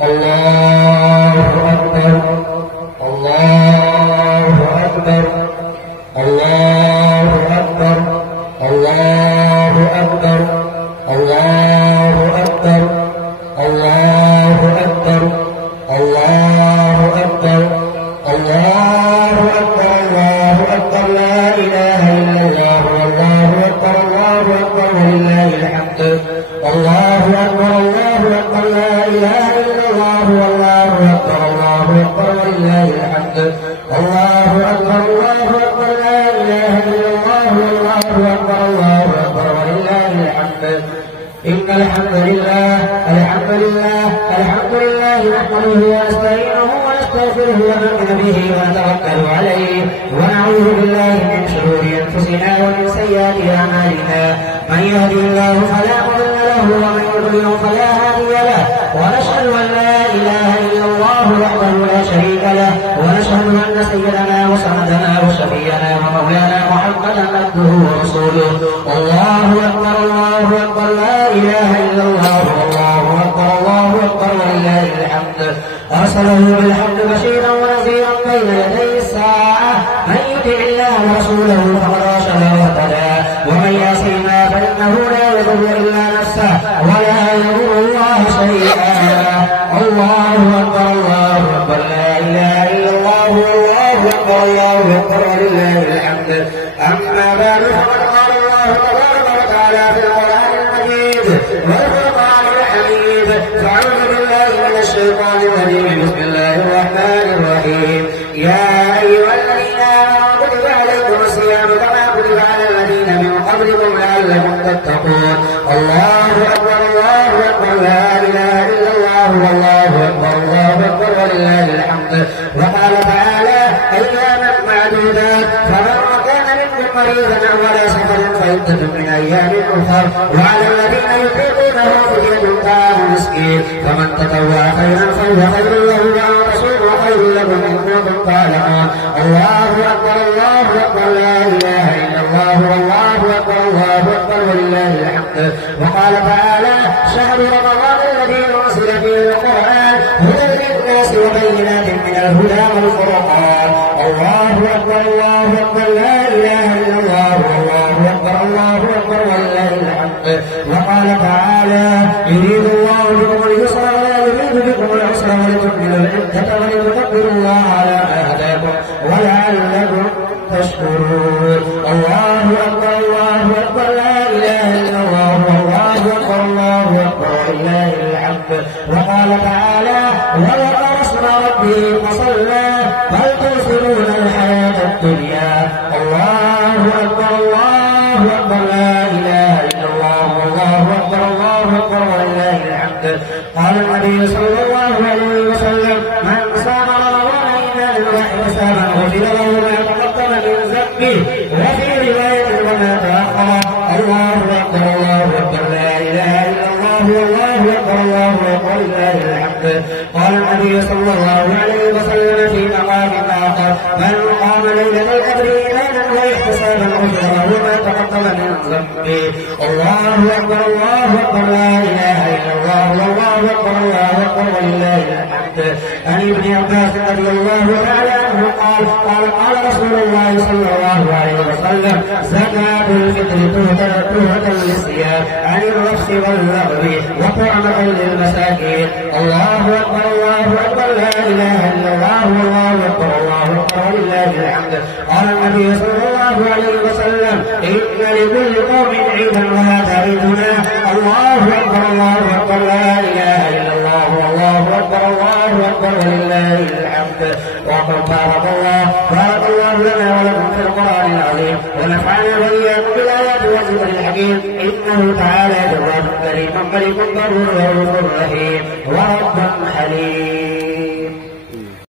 الله أكبر الله أكبر الله أكبر الله أكبر الله أكبر الله أكبر الله أكبر الله أكبر الله أكبر لا إله إلا الله والله أكبر الله أكبر ولله الحمد الله أكبر الله أكبر لا إله إلا الله والله أكبر الله أكبر ولله الحمد الله أكبر الله أكبر لا إله إلا الله والله أكبر الله أكبر ولله الحمد إن الحمد لله الحمد لله الحمد لله نحمده ونستعينه ونستغفره ونؤمن به ونتوكل عليه ونعوذ بالله من شرور أنفسنا ومن سيئات أعمالنا من يهده الله فلا مضل له ومن يضلل فلا هادي له ونشهد أن لا إله إلا الله وحده لا شريك له ونشهد أن سيدنا وسندنا وشفيعنا ومولانا محمدا عبده ورسوله الله أكبر الله أكبر لا إله إلا الله والله أكبر الله أكبر ولله الحمد أرسله بالحق بشيرا ونذيرا بين يدي الساعة من يطع الله ورسوله فقد رشد واهتدى ومن يعصهما فإنه لا يضر إلا نفسه ولا يضر الله شيئا الله أكبر الله أكبر لا إله إلا الله والله أكبر الله أكبر ولله الحمد أما بعد فقد قال الله تبارك وتعالى في القرآن المجيد والقرآن الحميد فأعوذ بالله من الشيطان الرجيم بسم الله الرحمن الرحيم يا أيها الذين آمنوا كتب عليكم الصيام كما كتب على الذين من قبلكم لعلكم تتقون الله أكبر الله أكبر لا إله إلا الله والله أكبر الله أكبر ولله الحمد وقال تعالى أياما معدودات فمن كان منكم مريضا أو على سفر فعدة من أيام أخر وعلى الذين يطيقونه فدية طعام مسكين فمن تطوع خيرا فهو خير له وأن تصوموا خير لكم إن كنتم تعلمون الله أكبر الله أكبر لا إله إلا الله والله أكبر الله أكبر ولله الحمد وقال تعالى شهر رمضان الذي أنزل فيه القرآن هدى للناس وبينات من الهدى والفرقان الله أكبر الله أكبر لا إله إلا الله والله أكبر الله أكبر ولله الحمد وقال تعالى يريد الله بكم اليسر ولا يريد بكم العسر ولتكملوا العدة ولتكبروا الله على ما هداكم ولعلكم تشكرون الله أكبر الله أكبر لا إله إلا الله والله أكبر الله أكبر ولله الحمد وقال تعالى وذكر اسم ربه فصلى بل تؤثرون الحياة الدنيا الله أكبر الله أكبر لا إله إلا الله والله أكبر الله أكبر ولله الحمد قال النبي صلى الله عليه وسلم من صام رمضان إيمانا واحتسابا غفر له ما تقدم من ذنبه وفي رواية وما تأخر الله أكبر الله أكبر لا إله إلا الله والله أكبر الله أكبر لله الحمد قال النبي صلى الله عليه وسلم في مقام آخر من قام ليلة القدر إيمانا واحتسابا غفر له ما تقدم من ذنبه الله أكبر الله أكبر لا إله إلا الله والله أكبر الله أكبر ولله الحمد عن ابن عباس رضي الله تعالى عنه قال رسول الله صلى الله عليه وسلم زكاة الفطر تهدى للصيام عن الرفث واللغو وطعمة للمساكين الله أكبر الله أكبر لا إله إلا الله والله أكبر الله أكبر ولله الحمد قال النبي صلى الله عليه وسلم إن لكل قوم عيدا وهذا عيدنا الله أكبر الله أكبر لا إله إلا الله والله أكبر الله أكبر ولله الحمد وقل بارك الله لنا ولكم في القرآن العظيم ونفعنا وإياكم بالآيات والذكر الحكيم إنه تعالى جواد كريم ملك بر رؤوف رحيم ورب حليم